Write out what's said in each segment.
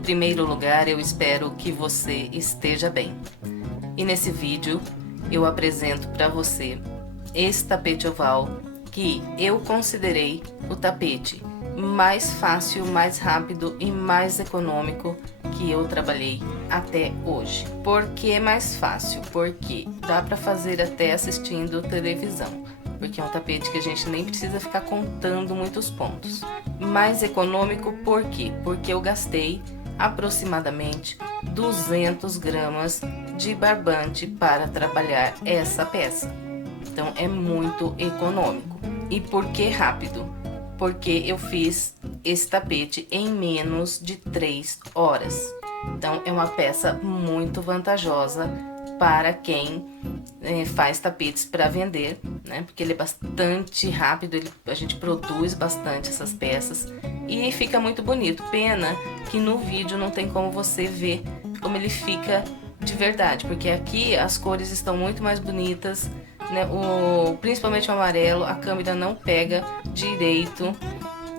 primeiro lugar, eu espero que você esteja bem. E nesse vídeo eu apresento para você esse tapete oval que eu considerei o tapete mais fácil, mais rápido e mais econômico que eu trabalhei até hoje. Por que mais fácil? Porque dá para fazer até assistindo televisão. Porque é um tapete que a gente nem precisa ficar contando muitos pontos. Mais econômico por quê? Porque eu gastei aproximadamente 200 gramas de barbante para trabalhar essa peça. Então é muito econômico. E por que rápido? Porque eu fiz esse tapete em menos de 3 horas. Então é uma peça muito vantajosa para quem faz tapetes para vender, né? Porque ele é bastante rápido, a gente produz bastante essas peças e fica muito bonito. Pena que no vídeo não tem como você ver como ele fica de verdade, porque aqui as cores estão muito mais bonitas, né? Principalmente o amarelo, a câmera não pega direito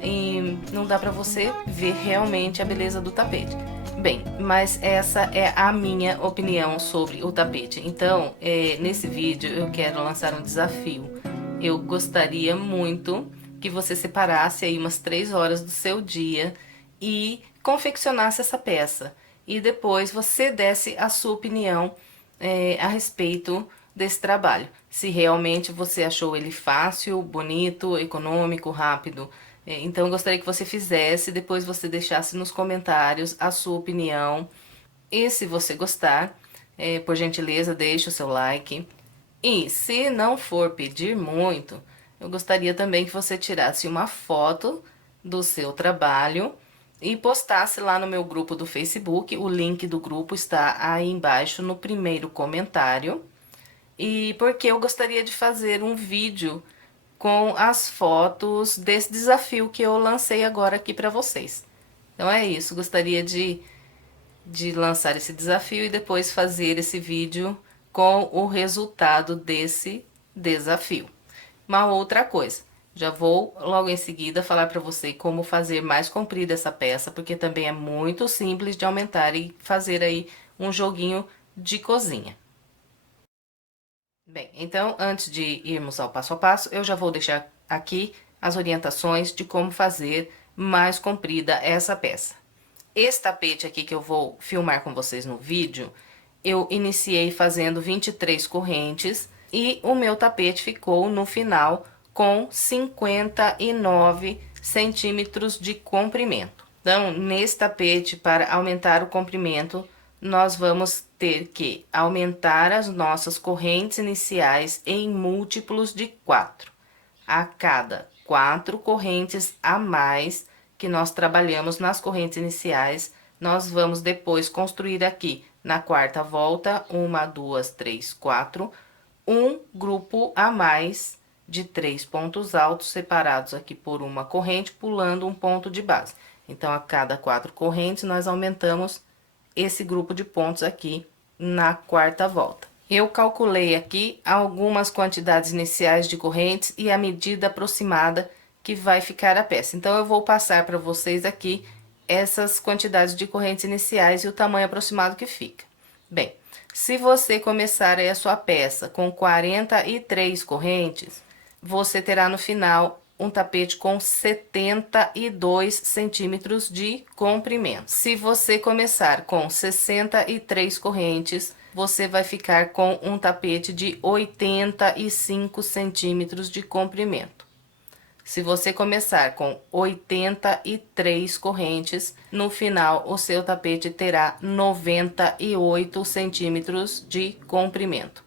e não dá para você ver realmente a beleza do tapete. Bem, mas essa é a minha opinião sobre o tapete. Então, nesse vídeo eu quero lançar um desafio. Eu gostaria muito que você separasse aí umas 3 horas do seu dia e confeccionasse essa peça. E depois você desse a sua opinião a respeito desse trabalho. Se realmente você achou ele fácil, bonito, econômico, rápido. Então, eu gostaria que você fizesse, depois você deixasse nos comentários a sua opinião. E se você gostar, por gentileza, deixe o seu like. E se não for pedir muito, eu gostaria também que você tirasse uma foto do seu trabalho e postasse lá no meu grupo do Facebook. O link do grupo está aí embaixo no primeiro comentário. E porque eu gostaria de fazer um vídeo com as fotos desse desafio que eu lancei agora aqui para vocês. Então é isso, gostaria de lançar esse desafio e depois fazer esse vídeo com o resultado desse desafio. Uma outra coisa, já vou logo em seguida falar para você como fazer mais comprida essa peça, porque também é muito simples de aumentar e fazer aí um joguinho de cozinha. Bem, então, antes de irmos ao passo a passo, eu já vou deixar aqui as orientações de como fazer mais comprida essa peça. Esse tapete aqui que eu vou filmar com vocês no vídeo, eu iniciei fazendo 23 correntes e o meu tapete ficou no final com 59 centímetros de comprimento. Então, nesse tapete, para aumentar o comprimento, nós vamos ter que aumentar as nossas correntes iniciais em múltiplos de 4. A cada 4 correntes a mais que nós trabalhamos nas correntes iniciais, nós vamos depois construir aqui na quarta volta, 1, 2, 3, 4, um grupo a mais de 3 pontos altos separados aqui por uma corrente, pulando um ponto de base. Então, a cada 4 correntes, nós aumentamos esse grupo de pontos aqui na quarta volta. Eu calculei aqui algumas quantidades iniciais de correntes e a medida aproximada que vai ficar a peça. Então, eu vou passar para vocês aqui essas quantidades de correntes iniciais e o tamanho aproximado que fica. Bem, se você começar aí a sua peça com 43 correntes, você terá no final um tapete com 72 centímetros de comprimento. Se você começar com 63 correntes, você vai ficar com um tapete de 85 centímetros de comprimento. Se você começar com 83 correntes, no final o seu tapete terá 98 centímetros de comprimento.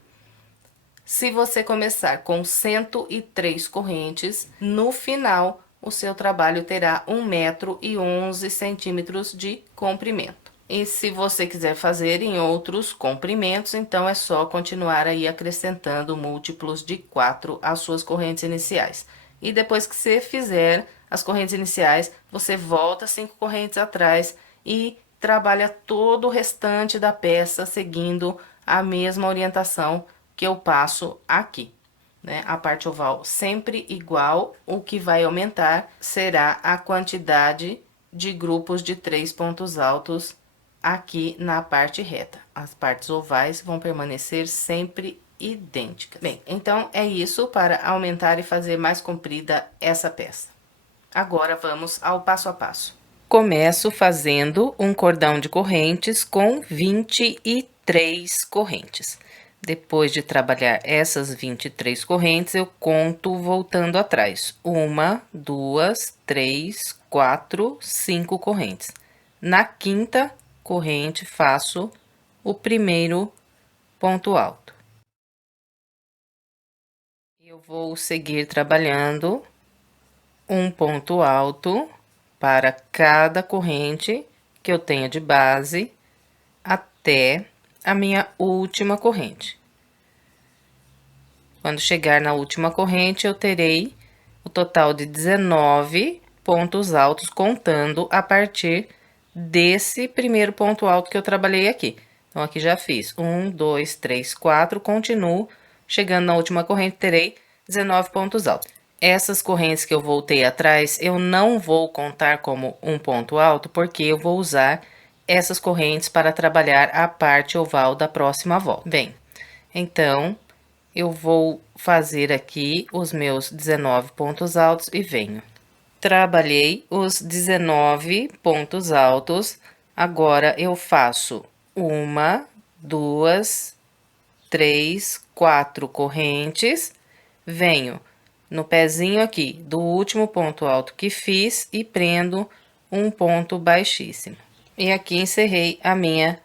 Se você começar com 103 correntes, no final o seu trabalho terá 1,11 m de comprimento. E se você quiser fazer em outros comprimentos, então é só continuar aí acrescentando múltiplos de 4 às suas correntes iniciais. E depois que você fizer as correntes iniciais, você volta 5 correntes atrás e trabalha todo o restante da peça seguindo a mesma orientação que eu passo aqui, né? A parte oval sempre igual, o que vai aumentar será a quantidade de grupos de 3 pontos altos aqui na parte reta. As partes ovais vão permanecer sempre idênticas. Bem, então é isso para aumentar e fazer mais comprida essa peça. Agora vamos ao passo a passo. Começo fazendo um cordão de correntes com 23 correntes. Depois de trabalhar essas 23 correntes, eu conto voltando atrás. 1, 2, 3, 4, 5 correntes. Na quinta corrente, faço o primeiro ponto alto. Eu vou seguir trabalhando um ponto alto para cada corrente que eu tenho de base até a minha última corrente. Quando chegar na última corrente, eu terei o total de 19 pontos altos, contando a partir desse primeiro ponto alto que eu trabalhei aqui. Então, aqui já fiz 1, 2, 3, 4, continuo. Chegando na última corrente, terei 19 pontos altos. Essas correntes que eu voltei atrás, eu não vou contar como um ponto alto, porque eu vou usar essas correntes para trabalhar a parte oval da próxima volta. Bem, então, eu vou fazer aqui os meus 19 pontos altos e venho. Trabalhei os 19 pontos altos, agora eu faço 1, 2, 3, 4 correntes, venho no pezinho aqui do último ponto alto que fiz e prendo um ponto baixíssimo. E aqui encerrei a minha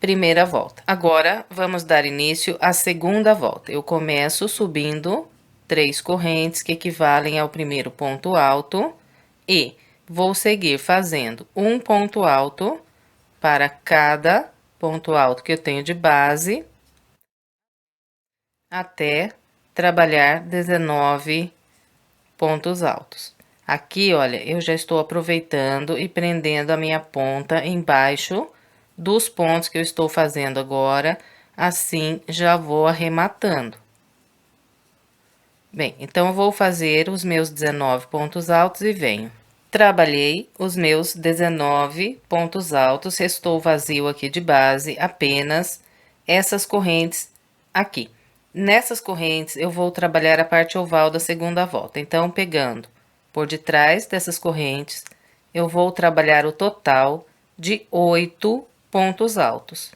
primeira volta. Agora, vamos dar início à segunda volta. Eu começo subindo 3 correntes que equivalem ao primeiro ponto alto e vou seguir fazendo um ponto alto para cada ponto alto que eu tenho de base até trabalhar 19 pontos altos. Aqui, olha, eu já estou aproveitando e prendendo a minha ponta embaixo dos pontos que eu estou fazendo agora, assim já vou arrematando. Bem, então eu vou fazer os meus 19 pontos altos e venho. Trabalhei os meus 19 pontos altos, restou vazio aqui de base, apenas essas correntes aqui. Nessas correntes, eu vou trabalhar a parte oval da segunda volta. Então, pegando por detrás dessas correntes, eu vou trabalhar o total de 8 pontos altos.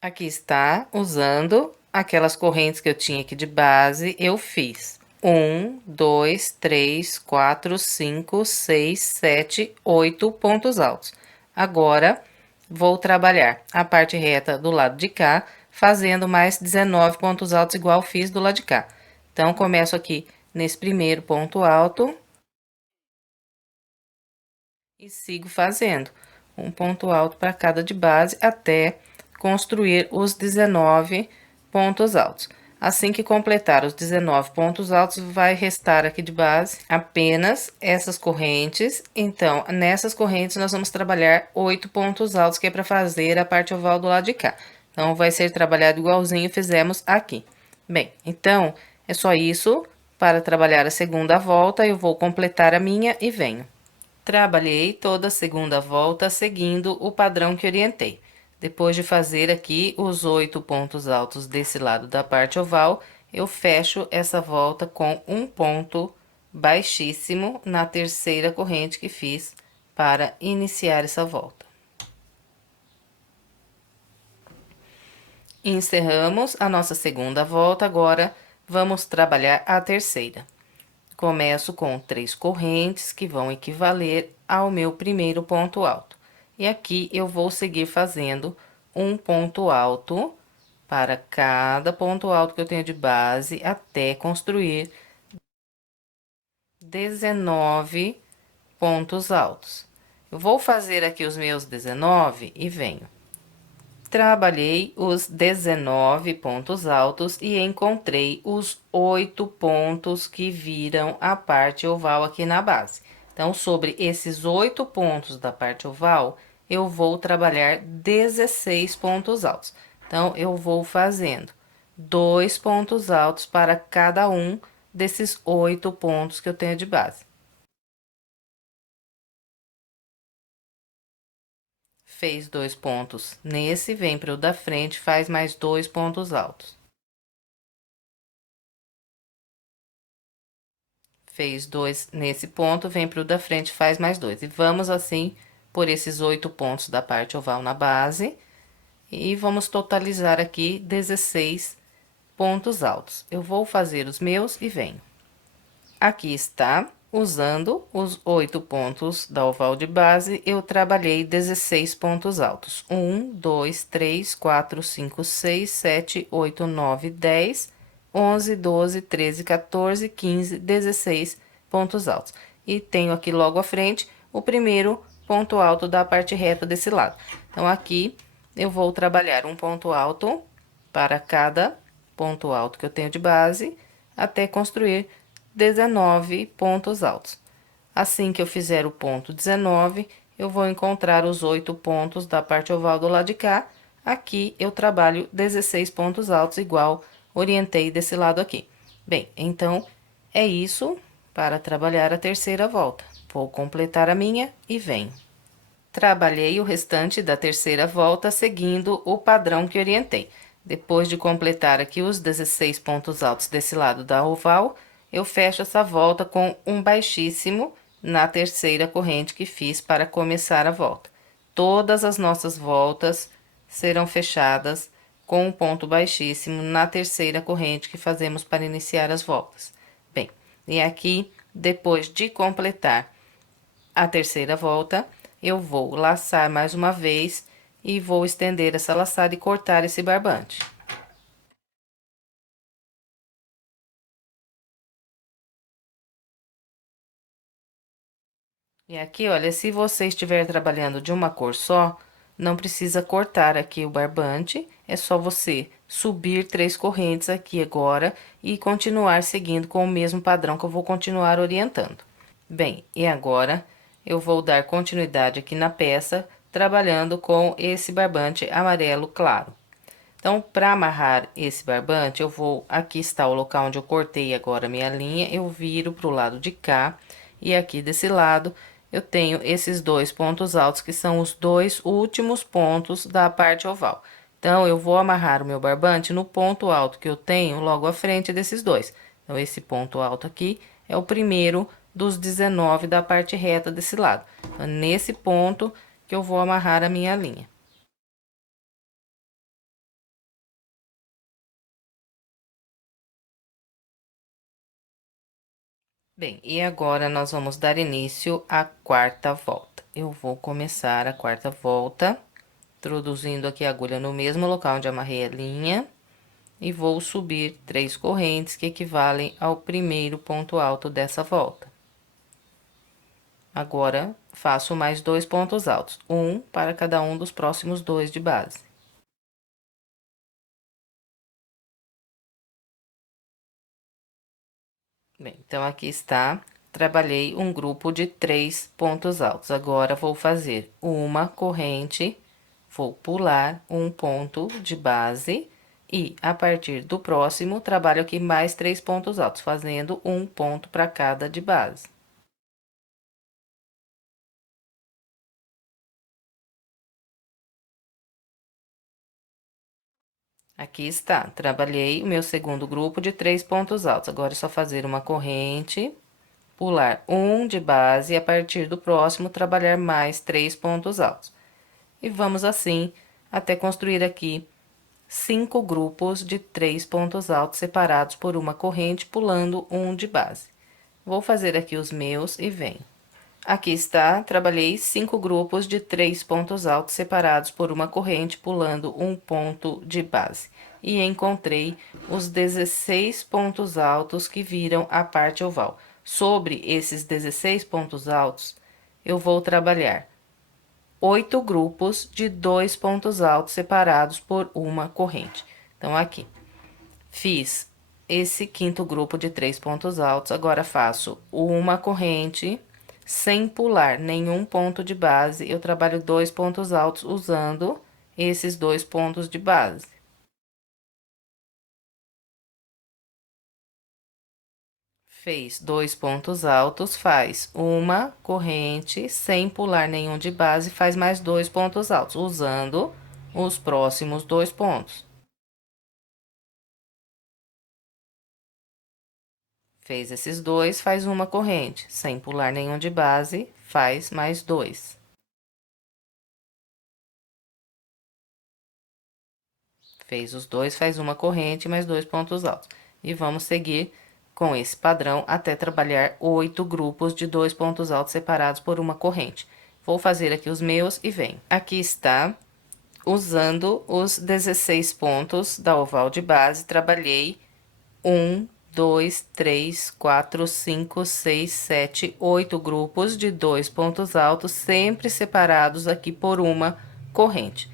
Aqui está, usando aquelas correntes que eu tinha aqui de base, eu fiz 1, 2, 3, 4, 5, 6, 7, 8 pontos altos. Agora, vou trabalhar a parte reta do lado de cá, fazendo mais 19 pontos altos, igual fiz do lado de cá. Então, começo aqui nesse primeiro ponto alto e sigo fazendo um ponto alto para cada de base até construir os 19 pontos altos. Assim que completar os 19 pontos altos, vai restar aqui de base apenas essas correntes. Então, nessas correntes, nós vamos trabalhar 8 pontos altos, que é para fazer a parte oval do lado de cá. Então, vai ser trabalhado igualzinho fizemos aqui. Bem, então, é só isso. Para trabalhar a segunda volta, eu vou completar a minha e venho. Trabalhei toda a segunda volta seguindo o padrão que orientei. Depois de fazer aqui os 8 pontos altos desse lado da parte oval, eu fecho essa volta com um ponto baixíssimo na terceira corrente que fiz para iniciar essa volta. Encerramos a nossa segunda volta, agora vamos trabalhar a terceira. Começo com 3 correntes que vão equivaler ao meu primeiro ponto alto. E aqui eu vou seguir fazendo um ponto alto para cada ponto alto que eu tenho de base até construir 19 pontos altos. Eu vou fazer aqui os meus 19 e venho. Trabalhei os 19 pontos altos e encontrei os 8 pontos que viram a parte oval aqui na base. Então, sobre esses 8 pontos da parte oval, eu vou trabalhar 16 pontos altos. Então, eu vou fazendo 2 pontos altos para cada um desses 8 pontos que eu tenho de base. Fez 2 pontos nesse, vem para o da frente, faz mais 2 pontos altos. Fez 2 nesse ponto, vem para o da frente, faz mais 2. E vamos assim por esses 8 pontos da parte oval na base. E vamos totalizar aqui 16 pontos altos. Eu vou fazer os meus e venho. Aqui está, usando os 8 pontos da oval de base, eu trabalhei 16 pontos altos. 1, 2, 3, 4, 5, 6, 7, 8, 9, 10, 11, 12, 13, 14, 15, 16 pontos altos. E tenho aqui logo à frente o primeiro ponto alto da parte reta desse lado. Então, aqui eu vou trabalhar um ponto alto para cada ponto alto que eu tenho de base, até construir 19 pontos altos. Assim que eu fizer o ponto 19, eu vou encontrar os 8 pontos da parte oval do lado de cá. Aqui eu trabalho 16 pontos altos, igual orientei desse lado aqui. Bem, então, é isso para trabalhar a terceira volta. Vou completar a minha e venho. Trabalhei o restante da terceira volta seguindo o padrão que orientei. Depois de completar aqui os 16 pontos altos desse lado da oval, eu fecho essa volta com um baixíssimo na terceira corrente que fiz para começar a volta. Todas as nossas voltas serão fechadas com um ponto baixíssimo na terceira corrente que fazemos para iniciar as voltas. Bem, e aqui, depois de completar a terceira volta, eu vou laçar mais uma vez e vou estender essa laçada e cortar esse barbante. E aqui, olha, se você estiver trabalhando de uma cor só, não precisa cortar aqui o barbante, é só você subir 3 correntes aqui agora e continuar seguindo com o mesmo padrão que eu vou continuar orientando. Bem, e agora eu vou dar continuidade aqui na peça, trabalhando com esse barbante amarelo claro. Então, para amarrar esse barbante, eu vou... Aqui está o local onde eu cortei agora a minha linha, eu viro pro lado de cá, e aqui desse lado, eu tenho esses 2 pontos altos, que são os 2 últimos pontos da parte oval. Então, eu vou amarrar o meu barbante no ponto alto que eu tenho logo à frente desses 2. Então, esse ponto alto aqui é o primeiro dos 19 da parte reta desse lado. Então, nesse ponto que eu vou amarrar a minha linha. Bem, e agora nós vamos dar início à quarta volta. Eu vou começar a quarta volta, introduzindo aqui a agulha no mesmo local onde amarrei a linha, e vou subir 3 correntes que equivalem ao primeiro ponto alto dessa volta. Agora, faço mais 2 pontos altos, um para cada um dos próximos 2 de base. Bem, então, aqui está, trabalhei um grupo de 3 pontos altos. Agora, vou fazer uma corrente, vou pular um ponto de base e, a partir do próximo, trabalho aqui mais 3 pontos altos, fazendo um ponto para cada de base. Aqui está, trabalhei o meu segundo grupo de 3 pontos altos. Agora, é só fazer uma corrente, pular um de base e, a partir do próximo, trabalhar mais 3 pontos altos. E vamos assim até construir aqui 5 grupos de 3 pontos altos separados por uma corrente, pulando um de base. Vou fazer aqui os meus e venho. Aqui está, trabalhei 5 grupos de 3 pontos altos separados por uma corrente, pulando um ponto de base. E encontrei os 16 pontos altos que viram a parte oval. Sobre esses 16 pontos altos, eu vou trabalhar 8 grupos de 2 pontos altos separados por uma corrente. Então, aqui, fiz esse quinto grupo de 3 pontos altos, agora faço uma corrente, sem pular nenhum ponto de base, eu trabalho 2 pontos altos usando esses 2 pontos de base. Fez 2 pontos altos, faz uma corrente, sem pular nenhum de base, faz mais 2 pontos altos, usando os próximos 2 pontos. Fez esses 2, faz uma corrente, sem pular nenhum de base, faz mais 2. Fez os 2, faz uma corrente, mais 2 pontos altos. E vamos seguir com esse padrão até trabalhar 8 grupos de 2 pontos altos separados por uma corrente. Vou fazer aqui os meus e venho. Aqui está, usando os 16 pontos da oval de base, trabalhei 1, 2, 3, 4, 5, 6, 7, 8 grupos de 2 pontos altos, sempre separados aqui por uma corrente.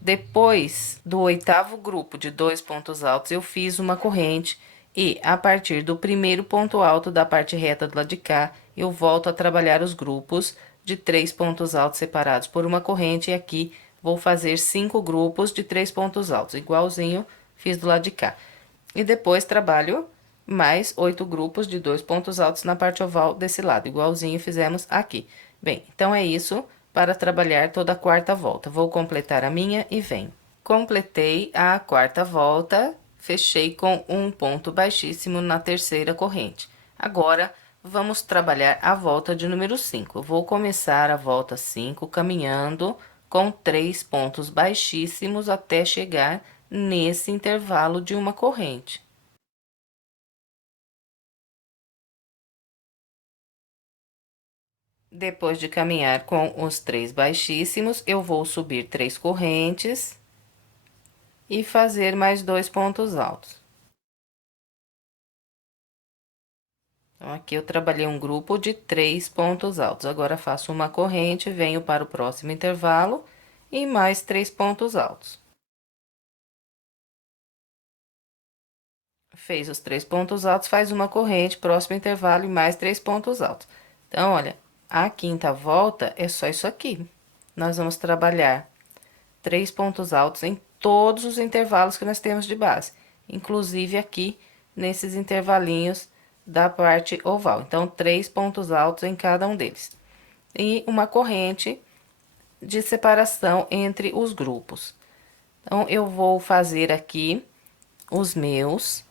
Depois do 8º grupo de 2 pontos altos, eu fiz uma corrente e, a partir do primeiro ponto alto da parte reta do lado de cá, eu volto a trabalhar os grupos de 3 pontos altos separados por uma corrente, e aqui vou fazer 5 grupos de 3 pontos altos, igualzinho fiz do lado de cá. E depois trabalho mais 8 grupos de 2 pontos altos na parte oval desse lado, igualzinho fizemos aqui. Bem, então é isso para trabalhar toda a quarta volta. Vou completar a minha e venho. Completei a quarta volta, fechei com um ponto baixíssimo na terceira corrente. Agora, vamos trabalhar a volta de número 5. Vou começar a volta 5 caminhando com 3 pontos baixíssimos até chegar nesse intervalo de uma corrente. Depois de caminhar com os 3 baixíssimos, eu vou subir 3 correntes e fazer mais 2 pontos altos. Então, aqui eu trabalhei um grupo de 3 pontos altos. Agora, faço uma corrente, venho para o próximo intervalo e mais 3 pontos altos. Fez os 3 pontos altos, faz uma corrente, próximo intervalo e mais 3 pontos altos. Então, olha, a quinta volta é só isso aqui. Nós vamos trabalhar 3 pontos altos em todos os intervalos que nós temos de base, inclusive aqui nesses intervalinhos da parte oval. Então, 3 pontos altos em cada um deles. E uma corrente de separação entre os grupos. Então, eu vou fazer aqui os meus.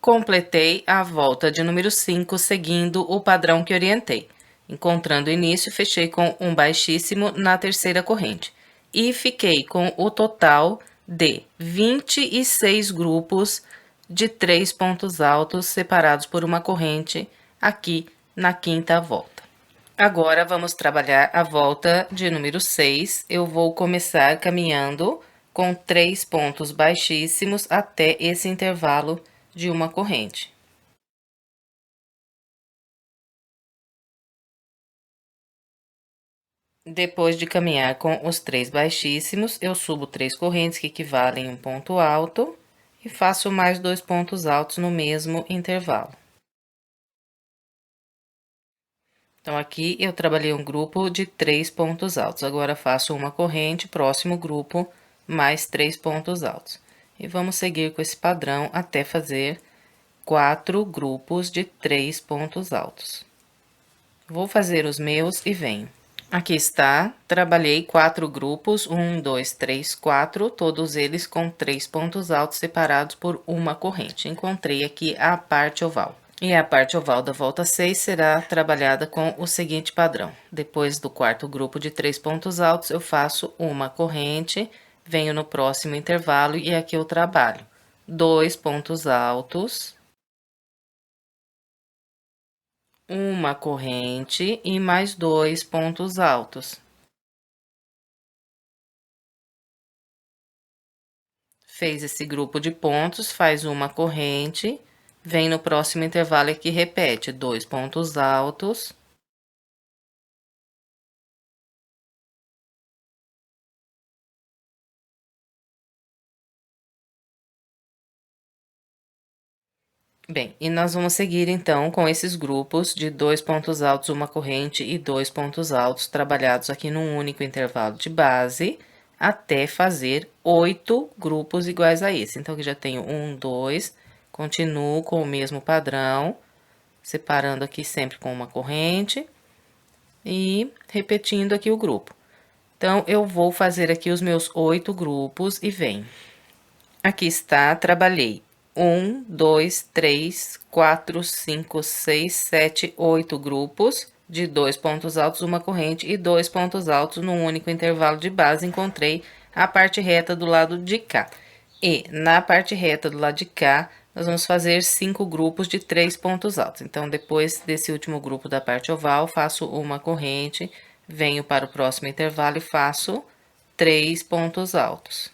Completei a volta de número 5, seguindo o padrão que orientei. Encontrando o início, fechei com um baixíssimo na terceira corrente. E fiquei com o total de 26 grupos de 3 pontos altos separados por uma corrente aqui na quinta volta. Agora, vamos trabalhar a volta de número 6. Eu vou começar caminhando com 3 pontos baixíssimos até esse intervalo de uma corrente. Depois de caminhar com os 3 baixíssimos, eu subo 3 correntes que equivalem a um ponto alto e faço mais 2 pontos altos no mesmo intervalo. Então, aqui eu trabalhei um grupo de 3 pontos altos. Agora, faço uma corrente, próximo grupo, mais 3 pontos altos. E vamos seguir com esse padrão até fazer 4 grupos de 3 pontos altos. Vou fazer os meus e venho. Aqui está, trabalhei 4 grupos, 1, 2, 3, 4, todos eles com 3 pontos altos separados por uma corrente. Encontrei aqui a parte oval. E a parte oval da volta 6 será trabalhada com o seguinte padrão. Depois do quarto grupo de 3 pontos altos, eu faço uma corrente, venho no próximo intervalo e aqui eu trabalho 2 pontos altos, uma corrente e mais 2 pontos altos. Fez esse grupo de pontos, faz uma corrente, vem no próximo intervalo e aqui repete 2 pontos altos, Bem, e nós vamos seguir então com esses grupos de 2 pontos altos, uma corrente e 2 pontos altos trabalhados aqui num único intervalo de base, até fazer 8 grupos iguais a esse. Então, aqui já tenho 1, 2, continuo com o mesmo padrão, separando aqui sempre com uma corrente e repetindo aqui o grupo. Então, eu vou fazer aqui os meus 8 grupos e venho. Aqui está, trabalhei 1, 2, 3, 4, 5, 6, 7, 8 grupos de 2 pontos altos, uma corrente e 2 pontos altos num único intervalo de base. Encontrei a parte reta do lado de cá. E na parte reta do lado de cá, nós vamos fazer 5 grupos de 3 pontos altos. Então, depois desse último grupo da parte oval, faço uma corrente, venho para o próximo intervalo e faço 3 pontos altos.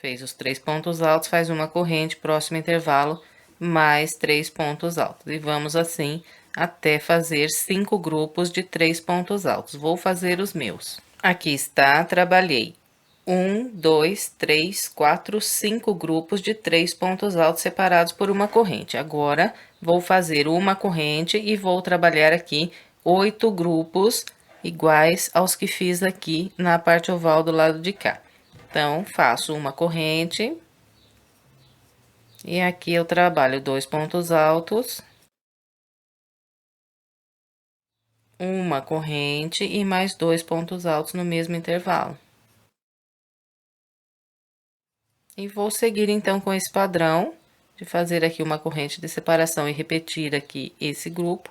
Fez os 3 pontos altos, faz uma corrente, próximo intervalo, mais 3 pontos altos. E vamos assim até fazer 5 grupos de 3 pontos altos. Vou fazer os meus. Aqui está, trabalhei 1, 2, 3, 4, 5 grupos de 3 pontos altos separados por uma corrente. Agora, vou fazer uma corrente e vou trabalhar aqui 8 grupos iguais aos que fiz aqui na parte oval do lado de cá. Então, faço uma corrente. E aqui eu trabalho 2 pontos altos. Uma corrente e mais 2 pontos altos no mesmo intervalo. E vou seguir, então, com esse padrão de fazer aqui uma corrente de separação e repetir aqui esse grupo,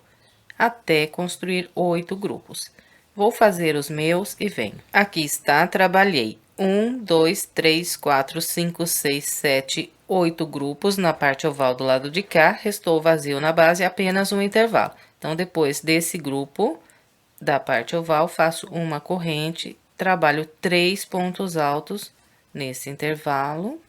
até construir 8 grupos. Vou fazer os meus e venho. Aqui está, trabalhei 1, 2, 3, 4, 5, 6, 7, 8 grupos na parte oval do lado de cá, restou vazio na base, apenas um intervalo. Então, depois desse grupo da parte oval, faço uma corrente, trabalho 3 pontos altos nesse intervalo.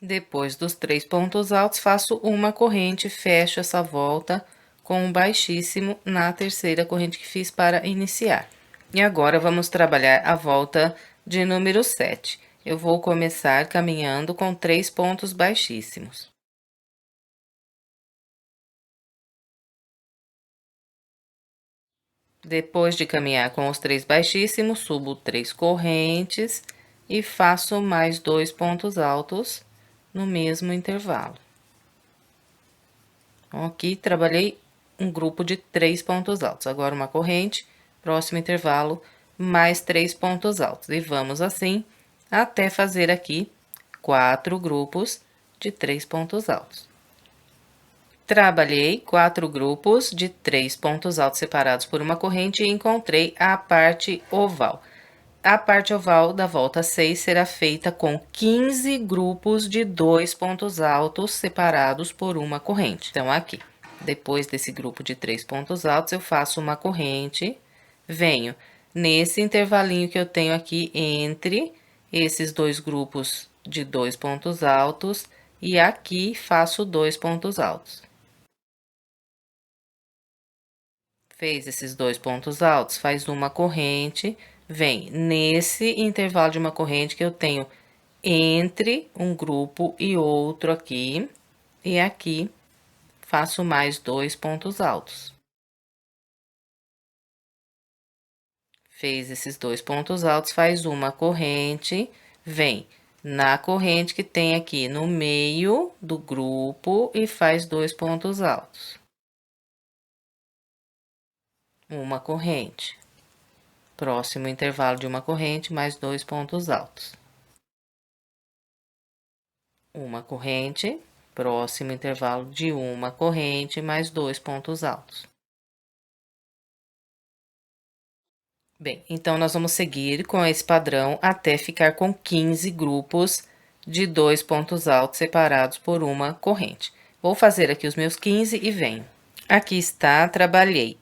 Depois dos 3 pontos altos, faço uma corrente, fecho essa volta com um baixíssimo na terceira corrente que fiz para iniciar. E agora, vamos trabalhar a volta de número 7. Eu vou começar caminhando com 3 pontos baixíssimos. Depois de caminhar com os 3 baixíssimos, subo 3 correntes e faço mais 2 pontos altos no mesmo intervalo. Então, aqui trabalhei um grupo de 3 pontos altos. Agora, uma corrente, próximo intervalo, mais 3 pontos altos. E vamos assim até fazer aqui 4 grupos de 3 pontos altos. Trabalhei 4 grupos de 3 pontos altos separados por uma corrente e encontrei a parte oval. A parte oval da volta 6 será feita com 15 grupos de 2 pontos altos separados por uma corrente. Então, aqui, depois desse grupo de 3 pontos altos, eu faço uma corrente, venho nesse intervalinho que eu tenho aqui entre esses 2 grupos de 2 pontos altos e aqui faço 2 pontos altos. Fez esses 2 pontos altos, faz uma corrente, vem nesse intervalo de uma corrente que eu tenho entre um grupo e outro aqui, e aqui faço mais 2 pontos altos. Fez esses 2 pontos altos, faz uma corrente, vem na corrente que tem aqui no meio do grupo e faz 2 pontos altos. Uma corrente. Próximo intervalo de uma corrente, mais 2 pontos altos. Uma corrente, próximo intervalo de uma corrente, mais 2 pontos altos. Bem, então, nós vamos seguir com esse padrão até ficar com 15 grupos de 2 pontos altos separados por uma corrente. Vou fazer aqui os meus 15 e venho. Aqui está, trabalhei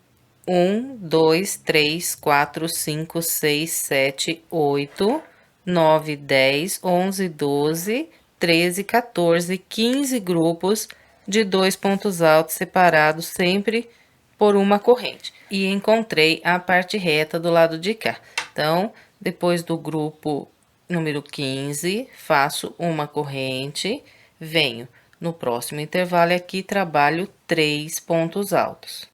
1, 2, 3, 4, 5, 6, 7, 8, 9, 10, 11, 12, 13, 14, 15 grupos de 2 pontos altos separados sempre por uma corrente. E encontrei a parte reta do lado de cá. Então, Depois do grupo número 15, faço uma corrente, venho no próximo intervalo e aqui trabalho 3 pontos altos.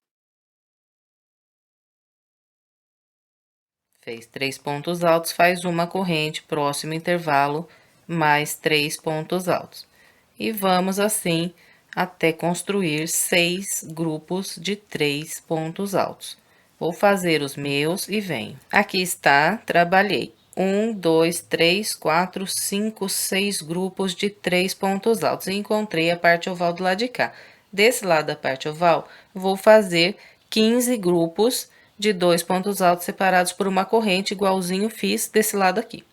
Fez 3 pontos altos, faz uma corrente, próximo intervalo, mais 3 pontos altos. E vamos assim até construir 6 grupos de 3 pontos altos. Vou fazer os meus e venho. Aqui está, trabalhei 1, 2, 3, 4, 5, 6 grupos de 3 pontos altos. E encontrei a parte oval do lado de cá. Desse lado da parte oval, vou fazer 15 grupos de 2 pontos altos separados por uma corrente, igualzinho fiz desse lado aqui.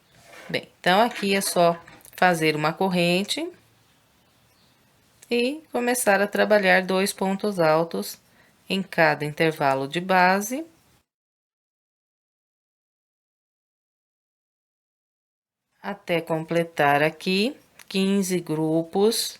Bem, então aqui é só fazer uma corrente e começar a trabalhar 2 pontos altos em cada intervalo de base. Até completar aqui 15 grupos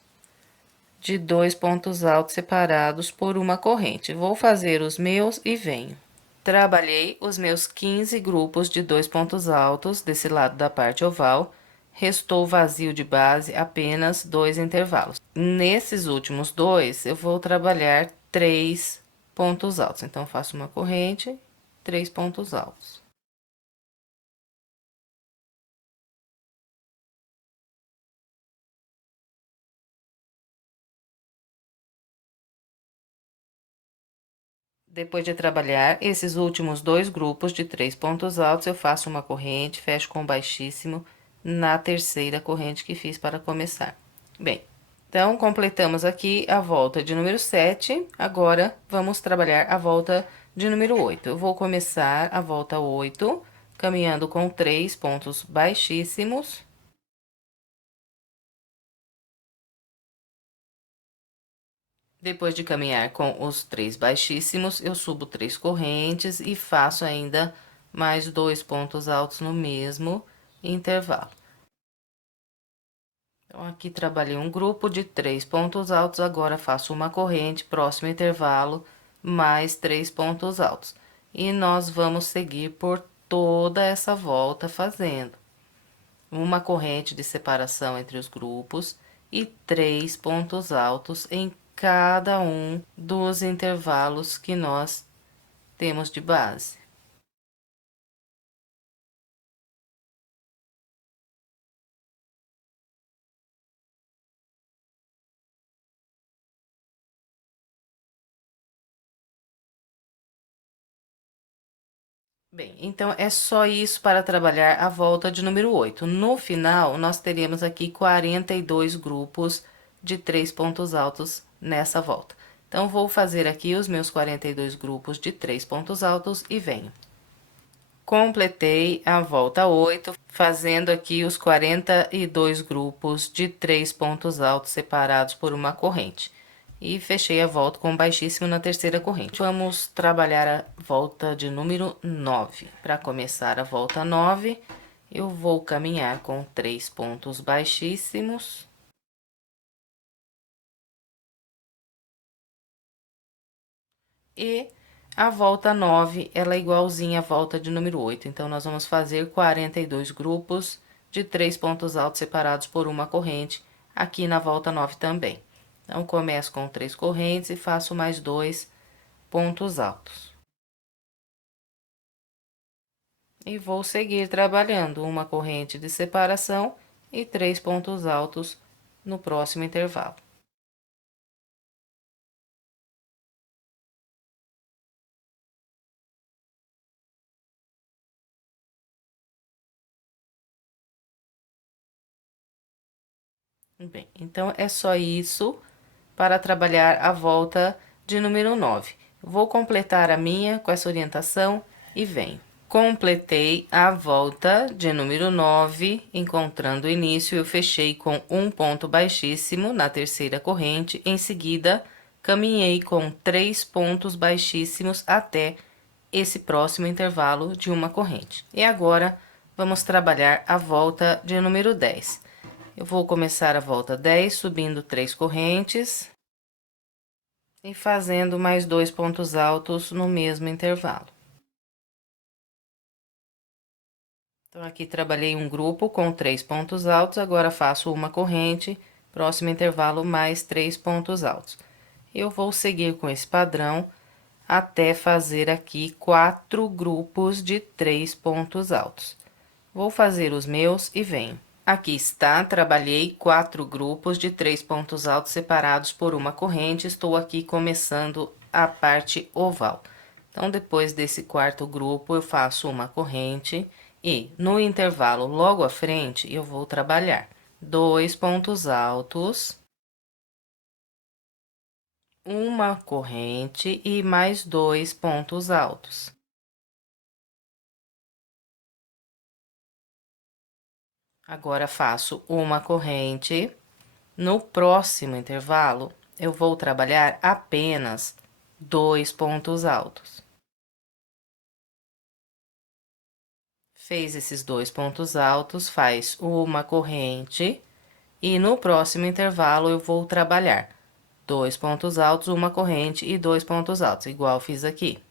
de 2 pontos altos separados por uma corrente. Vou fazer os meus e venho. Trabalhei os meus 15 grupos de 2 pontos altos desse lado da parte oval. Restou vazio de base apenas 2 intervalos. Nesses últimos 2, eu vou trabalhar 3 pontos altos. Então, faço uma corrente, 3 pontos altos. Depois de trabalhar esses últimos 2 grupos de 3 pontos altos, eu faço uma corrente, fecho com baixíssimo na terceira corrente que fiz para começar. Bem, então, completamos aqui a volta de número 7, agora vamos trabalhar a volta de número 8. Eu vou começar a volta 8, caminhando com 3 pontos baixíssimos. Depois de caminhar com os 3 baixíssimos, eu subo 3 correntes e faço ainda mais 2 pontos altos no mesmo intervalo. Então, aqui trabalhei um grupo de 3 pontos altos, agora faço uma corrente, próximo intervalo, mais 3 pontos altos. E nós vamos seguir por toda essa volta fazendo uma corrente de separação entre os grupos e 3 pontos altos em cada um dos intervalos que nós temos de base. Bem, então é só isso para trabalhar a volta de número 8. No final, nós teremos aqui 42 grupos de 3 pontos altos nessa volta. Então, vou fazer aqui os meus 42 grupos de 3 pontos altos e venho. Completei a volta 8, fazendo aqui os 42 grupos de 3 pontos altos separados por uma corrente. E fechei a volta com baixíssimo na terceira corrente. Vamos trabalhar a volta de número 9. Para começar a volta 9, eu vou caminhar com 3 pontos baixíssimos. E a volta 9, ela é igualzinha à volta de número 8. Então, nós vamos fazer 42 grupos de 3 pontos altos separados por uma corrente, aqui na volta 9 também. Então, começo com 3 correntes e faço mais 2 pontos altos. E vou seguir trabalhando uma corrente de separação e 3 pontos altos no próximo intervalo. Bem, então é só isso para trabalhar a volta de número 9. Vou completar a minha com essa orientação e venho. Completei a volta de número 9, encontrando o início, eu fechei com um ponto baixíssimo na terceira corrente, em seguida, caminhei com 3 pontos baixíssimos até esse próximo intervalo de uma corrente. E agora, vamos trabalhar a volta de número 10. Eu vou começar a volta 10, subindo 3 correntes e fazendo mais 2 pontos altos no mesmo intervalo. Então, aqui trabalhei um grupo com 3 pontos altos, agora faço uma corrente, próximo intervalo mais 3 pontos altos. Eu vou seguir com esse padrão até fazer aqui 4 grupos de 3 pontos altos. Vou fazer os meus e venho. Aqui está, trabalhei 4 grupos de 3 pontos altos separados por uma corrente, estou aqui começando a parte oval. Então, depois desse quarto grupo, eu faço uma corrente e no intervalo logo à frente, eu vou trabalhar 2 pontos altos, uma corrente e mais 2 pontos altos. Agora, faço uma corrente. No próximo intervalo, eu vou trabalhar apenas 2 pontos altos. Fez esses 2 pontos altos, faz uma corrente e no próximo intervalo eu vou trabalhar 2 pontos altos, uma corrente e 2 pontos altos, igual fiz aqui.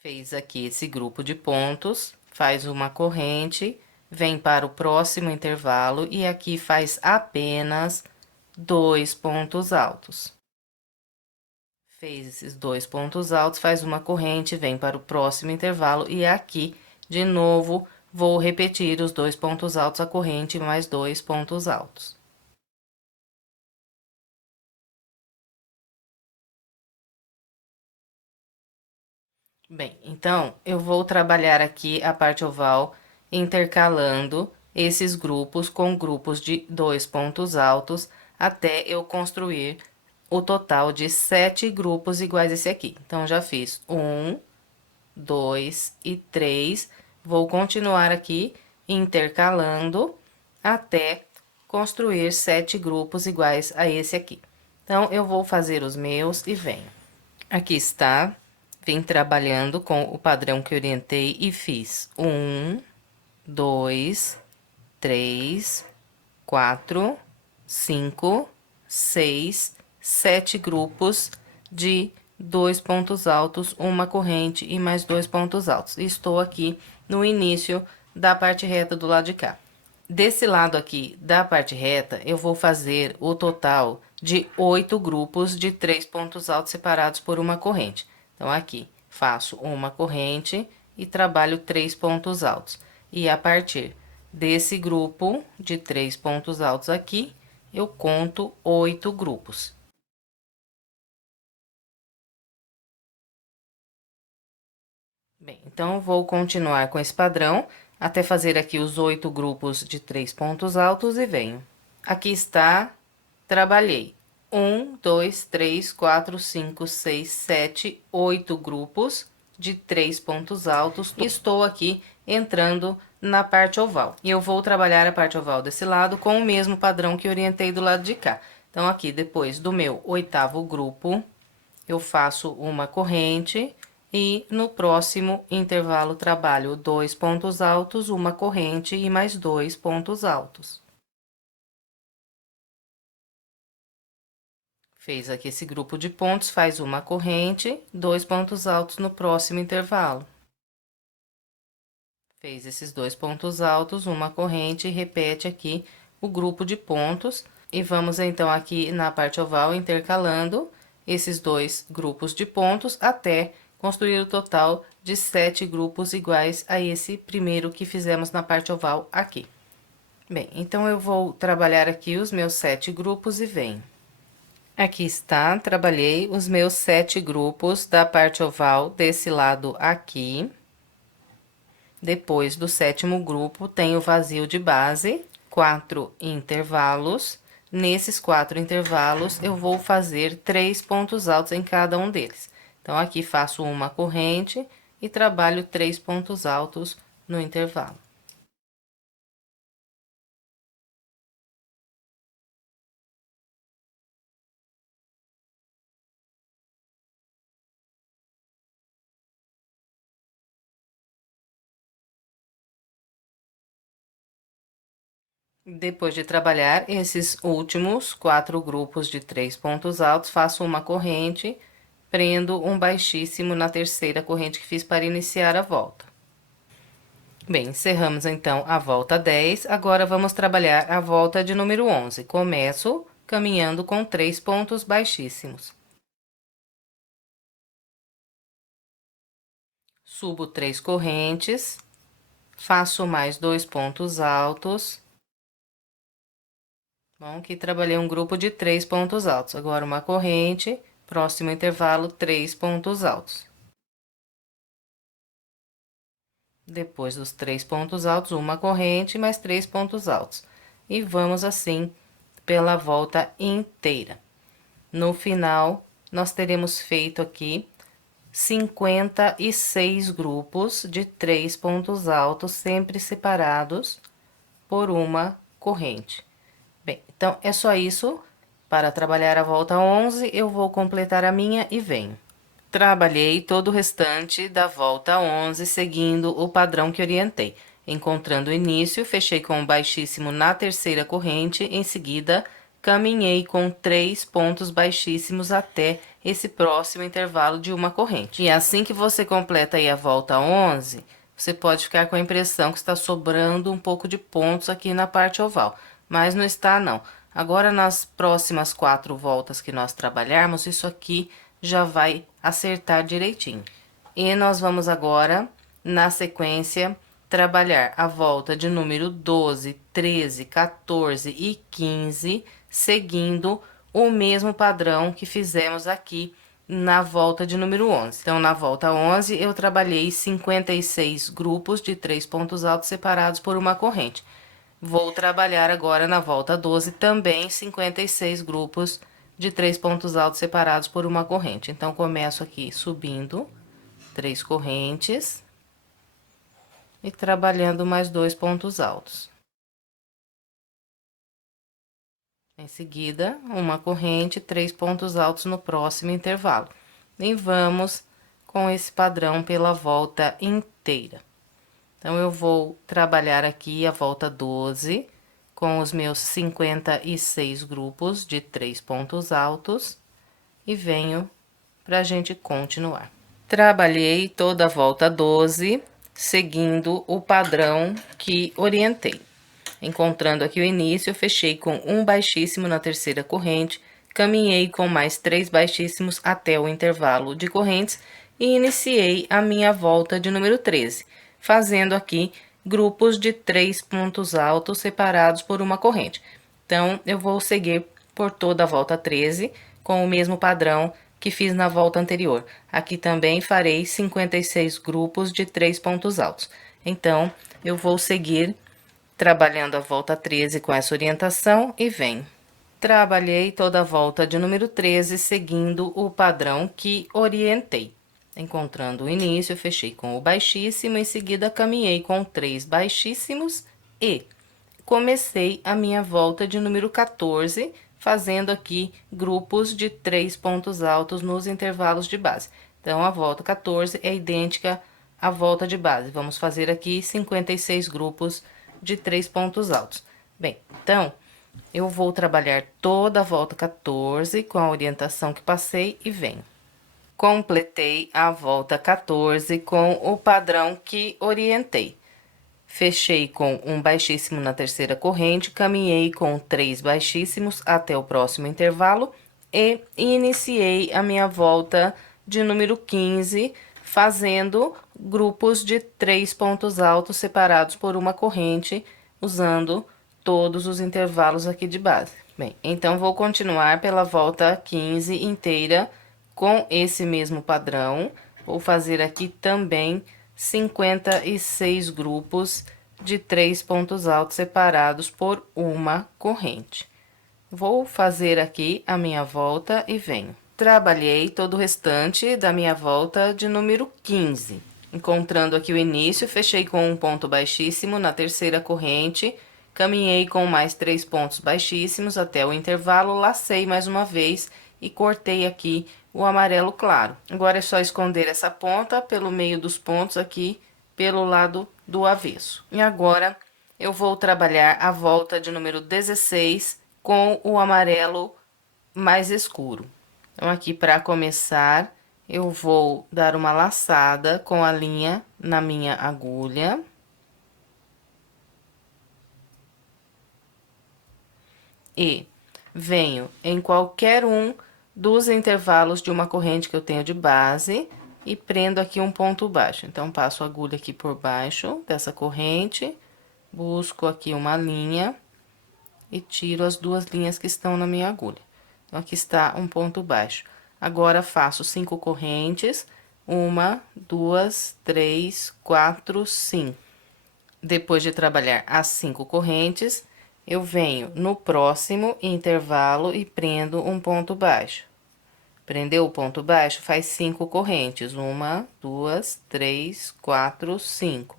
Fez aqui esse grupo de pontos, faz uma corrente, vem para o próximo intervalo e aqui faz apenas 2 pontos altos. Fez esses 2 pontos altos, faz uma corrente, vem para o próximo intervalo e aqui, de novo, vou repetir os 2 pontos altos, a corrente mais 2 pontos altos. Bem, então, eu vou trabalhar aqui a parte oval, intercalando esses grupos com grupos de 2 pontos altos, até eu construir o total de 7 grupos iguais a esse aqui. Então, já fiz 1, 2 e 3. Vou continuar aqui intercalando até construir 7 grupos iguais a esse aqui. Então, eu vou fazer os meus e venho. Aqui está, vim trabalhando com o padrão que orientei e fiz 1, 2, 3, 4, 5, 6, 7 grupos de 2 pontos altos, uma corrente e mais 2 pontos altos. Estou aqui no início da parte reta do lado de cá. Desse lado aqui da parte reta, eu vou fazer o total de 8 grupos de 3 pontos altos separados por uma corrente. Então, aqui, faço uma corrente e trabalho 3 pontos altos. E a partir desse grupo de 3 pontos altos aqui, eu conto 8 grupos. Bem, então, vou continuar com esse padrão até fazer aqui os 8 grupos de 3 pontos altos e venho. Aqui está, trabalhei 1, 2, 3, 4, 5, 6, 7, 8 grupos de 3 pontos altos. Estou aqui entrando na parte oval. E eu vou trabalhar a parte oval desse lado com o mesmo padrão que orientei do lado de cá. Então, aqui, depois do meu 8º grupo, eu faço uma corrente e no próximo intervalo trabalho 2 pontos altos, uma corrente e mais 2 pontos altos. Fez aqui esse grupo de pontos, faz uma corrente, 2 pontos altos no próximo intervalo. Fez esses 2 pontos altos, uma corrente e repete aqui o grupo de pontos. E vamos então aqui na parte oval intercalando esses 2 grupos de pontos até construir o total de 7 grupos iguais a esse primeiro que fizemos na parte oval aqui. Bem, então eu vou trabalhar aqui os meus 7 grupos e venho. Aqui está, trabalhei os meus 7 grupos da parte oval desse lado aqui. Depois do 7º grupo, tem o vazio de base, 4 intervalos. Nesses 4 intervalos, eu vou fazer 3 pontos altos em cada um deles. Então, aqui faço uma corrente e trabalho 3 pontos altos no intervalo. Depois de trabalhar esses últimos 4 grupos de 3 pontos altos, faço uma corrente, prendo um baixíssimo na terceira corrente que fiz para iniciar a volta. Bem, encerramos então a volta 10, agora vamos trabalhar a volta de número 11. Começo caminhando com 3 pontos baixíssimos. Subo 3 correntes, faço mais 2 pontos altos. Bom, aqui trabalhei um grupo de 3 pontos altos. Agora uma corrente, próximo intervalo, 3 pontos altos. Depois dos 3 pontos altos, uma corrente, mais 3 pontos altos. E vamos assim pela volta inteira. No final, nós teremos feito aqui 56 grupos de 3 pontos altos, sempre separados por uma corrente. Bem, então, é só isso. Para trabalhar a volta 11, eu vou completar a minha e venho. Trabalhei todo o restante da volta 11, seguindo o padrão que orientei. Encontrando o início, fechei com um baixíssimo na terceira corrente, em seguida, caminhei com 3 pontos baixíssimos até esse próximo intervalo de uma corrente. E assim que você completa aí a volta 11, você pode ficar com a impressão que está sobrando um pouco de pontos aqui na parte oval, mas não está não. Agora, nas próximas 4 voltas que nós trabalharmos, isso aqui já vai acertar direitinho. E nós vamos agora, na sequência, trabalhar a volta de número 12, 13, 14 e 15, seguindo o mesmo padrão que fizemos aqui na volta de número 11. Então, na volta 11, eu trabalhei 56 grupos de 3 pontos altos separados por uma corrente. Vou trabalhar agora na volta 12 também 56 grupos de 3 pontos altos separados por uma corrente. Então, começo aqui subindo 3 correntes e trabalhando mais 2 pontos altos. Em seguida, uma corrente, 3 pontos altos no próximo intervalo. E vamos com esse padrão pela volta inteira. Então, eu vou trabalhar aqui a volta 12 com os meus 56 grupos de 3 pontos altos e venho pra gente continuar. Trabalhei toda a volta 12, seguindo o padrão que orientei. Encontrando aqui o início, eu fechei com um baixíssimo na terceira corrente, caminhei com mais 3 baixíssimos até o intervalo de correntes e iniciei a minha volta de número 13, fazendo aqui grupos de 3 pontos altos separados por uma corrente. Então, eu vou seguir por toda a volta 13 com o mesmo padrão que fiz na volta anterior. Aqui também farei 56 grupos de 3 pontos altos. Então, eu vou seguir trabalhando a volta 13 com essa orientação e venho. Trabalhei toda a volta de número 13 seguindo o padrão que orientei. Encontrando o início, eu fechei com o baixíssimo, em seguida caminhei com 3 baixíssimos e comecei a minha volta de número 14, fazendo aqui grupos de 3 pontos altos nos intervalos de base. Então, a volta 14 é idêntica à volta de base. Vamos fazer aqui 56 grupos de 3 pontos altos. Bem, então, eu vou trabalhar toda a volta 14 com a orientação que passei e venho. Completei a volta 14 com o padrão que orientei. Fechei com um baixíssimo na terceira corrente, caminhei com 3 baixíssimos até o próximo intervalo e iniciei a minha volta de número 15, fazendo grupos de 3 pontos altos separados por uma corrente, usando todos os intervalos aqui de base. Bem, então, vou continuar pela volta 15 inteira com esse mesmo padrão. Vou fazer aqui também 56 grupos de 3 pontos altos separados por uma corrente. Vou fazer aqui a minha volta e venho. Trabalhei todo o restante da minha volta de número 15. Encontrando aqui o início, fechei com um ponto baixíssimo na terceira corrente, caminhei com mais 3 pontos baixíssimos até o intervalo, lacei mais uma vez e cortei aqui o amarelo claro. Agora, é só esconder essa ponta pelo meio dos pontos aqui, pelo lado do avesso. E agora, eu vou trabalhar a volta de número 16 com o amarelo mais escuro. Então, aqui para começar, eu vou dar uma laçada com a linha na minha agulha. E venho em qualquer um dos intervalos de uma corrente que eu tenho de base e prendo aqui um ponto baixo. Então, passo a agulha aqui por baixo dessa corrente, busco aqui uma linha e tiro as duas linhas que estão na minha agulha. Então, aqui está um ponto baixo. Agora, faço 5 correntes, 1, 2, 3, 4, 5. Depois de trabalhar as 5 correntes, eu venho no próximo intervalo e prendo um ponto baixo. Prendeu o ponto baixo, faz 5 correntes. 1, 2, 3, 4, 5.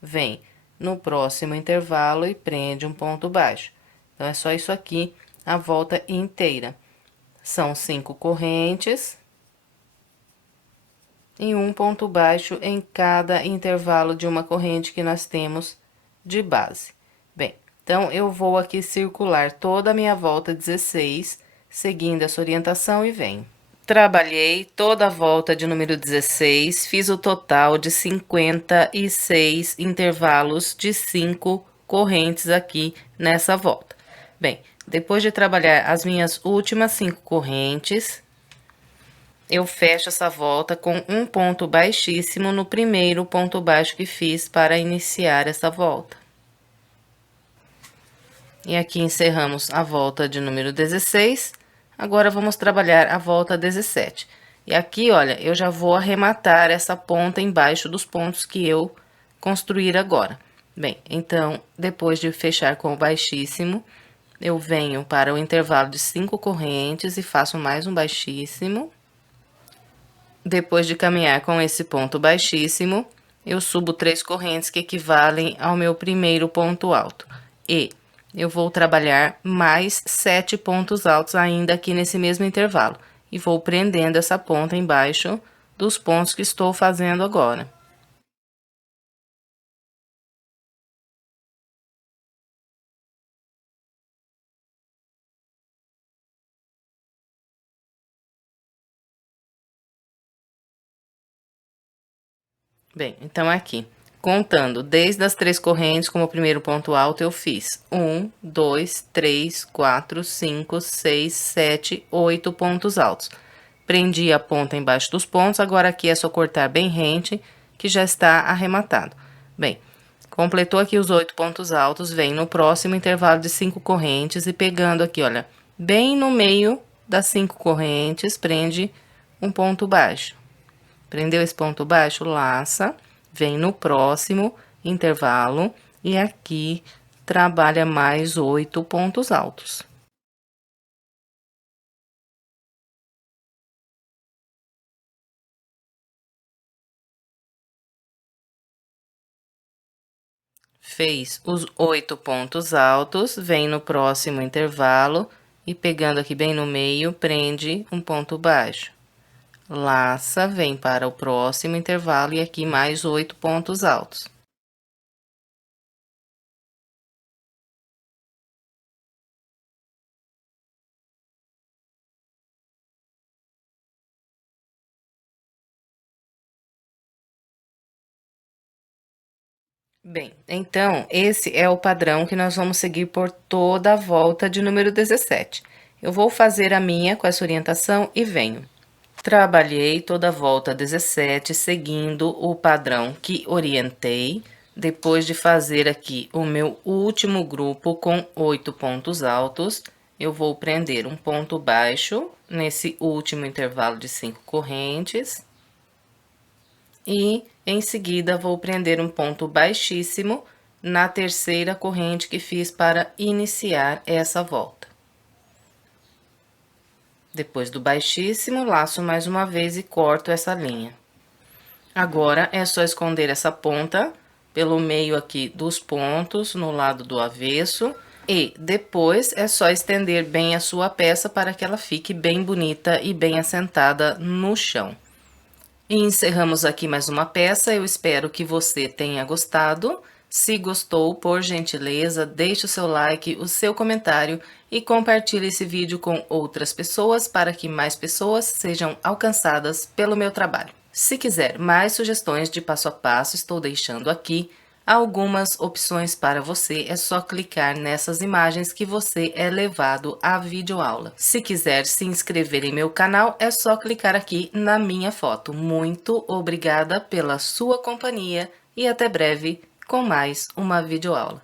Vem no próximo intervalo e prende um ponto baixo. Então, é só isso aqui, a volta inteira. São 5 correntes e um ponto baixo em cada intervalo de uma corrente que nós temos de base. Bem, então, eu vou aqui circular toda a minha volta 16, seguindo essa orientação e venho. Trabalhei toda a volta de número 16, fiz o total de 56 intervalos de 5 correntes aqui nessa volta. Bem, depois de trabalhar as minhas últimas 5 correntes, eu fecho essa volta com um ponto baixíssimo no primeiro ponto baixo que fiz para iniciar essa volta. E aqui encerramos a volta de número 16. Agora, vamos trabalhar a volta 17. E aqui, olha, eu já vou arrematar essa ponta embaixo dos pontos que eu construir agora. Bem, então, depois de fechar com o baixíssimo, eu venho para o intervalo de 5 correntes e faço mais um baixíssimo. Depois de caminhar com esse ponto baixíssimo, eu subo 3 correntes que equivalem ao meu primeiro ponto alto. E eu vou trabalhar mais 7 pontos altos ainda aqui nesse mesmo intervalo. E vou prendendo essa ponta embaixo dos pontos que estou fazendo agora. Bem, então aqui, contando desde as 3 correntes como primeiro ponto alto, eu fiz 1, 2, 3, 4, 5, 6, 7, 8 pontos altos. Prendi a ponta embaixo dos pontos, agora aqui é só cortar bem rente, que já está arrematado. Bem, completou aqui os 8 pontos altos, vem no próximo intervalo de 5 correntes e pegando aqui, olha, bem no meio das 5 correntes, prende um ponto baixo. Prendeu esse ponto baixo, laça, vem no próximo intervalo e aqui trabalha mais 8 pontos altos. Fez os 8 pontos altos, vem no próximo intervalo e pegando aqui bem no meio, prende um ponto baixo. Laça, vem para o próximo intervalo e aqui mais 8 pontos altos. Bem, então, esse é o padrão que nós vamos seguir por toda a volta de número 17. Eu vou fazer a minha com essa orientação e venho. Trabalhei toda a volta 17, seguindo o padrão que orientei. Depois de fazer aqui o meu último grupo com 8 pontos altos, eu vou prender um ponto baixo nesse último intervalo de 5 correntes. E, em seguida, vou prender um ponto baixíssimo na terceira corrente que fiz para iniciar essa volta. Depois do baixíssimo, laço mais uma vez e corto essa linha. Agora, é só esconder essa ponta pelo meio aqui dos pontos, no lado do avesso. E depois, é só estender bem a sua peça para que ela fique bem bonita e bem assentada no chão. E encerramos aqui mais uma peça, eu espero que você tenha gostado. Se gostou, por gentileza, deixe o seu like, o seu comentário e compartilhe esse vídeo com outras pessoas para que mais pessoas sejam alcançadas pelo meu trabalho. Se quiser mais sugestões de passo a passo, estou deixando aqui algumas opções para você. É só clicar nessas imagens que você é levado à videoaula. Se quiser se inscrever em meu canal, é só clicar aqui na minha foto. Muito obrigada pela sua companhia e até breve com mais uma videoaula.